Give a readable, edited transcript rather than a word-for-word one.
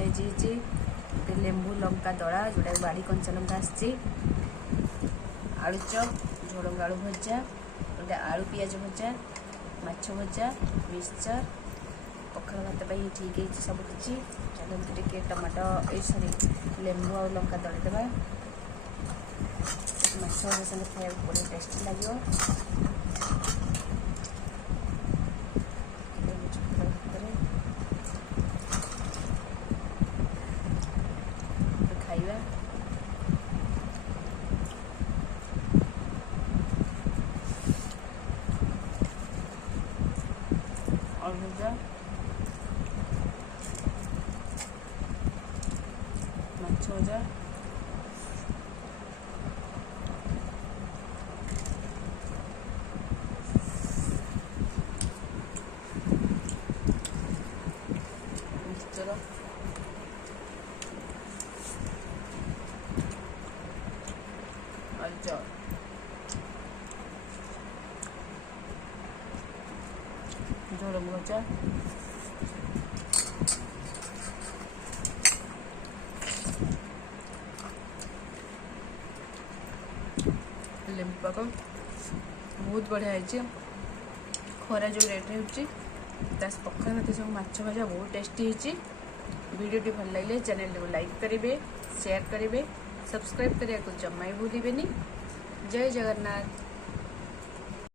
ହେଇଛି ଗୋଟେ ଲେମ୍ବୁ ଲଙ୍କା ଦଳା जोटा बाड़ी कंचा लंका आसी आलू चप झुड़ंग आलू भजा गोटे आलू पियाज भजा माछ भजा मिक्सचर पखाल भात ठीक है सब किसी चलते टे टमाटो सॉरी लेंबू आ लंका दलिदेवा माछ भजा संगे खाया बढ़िया टेस्टी लगे खाइबा आलू भजा माछ भजा मिक्सचर आलू चप झुड़ंग भजा लेंबू पाक बहुत बढ़िया है खरा जो रेट हो पखाल भात सब माछ भजा बहुत टेस्टी है वीडियो भल लगे चैनल को लाइक करेंगे शेयर करेंगे सब्सक्राइब करने को जमा ही भूलिए। जय जगन्नाथ।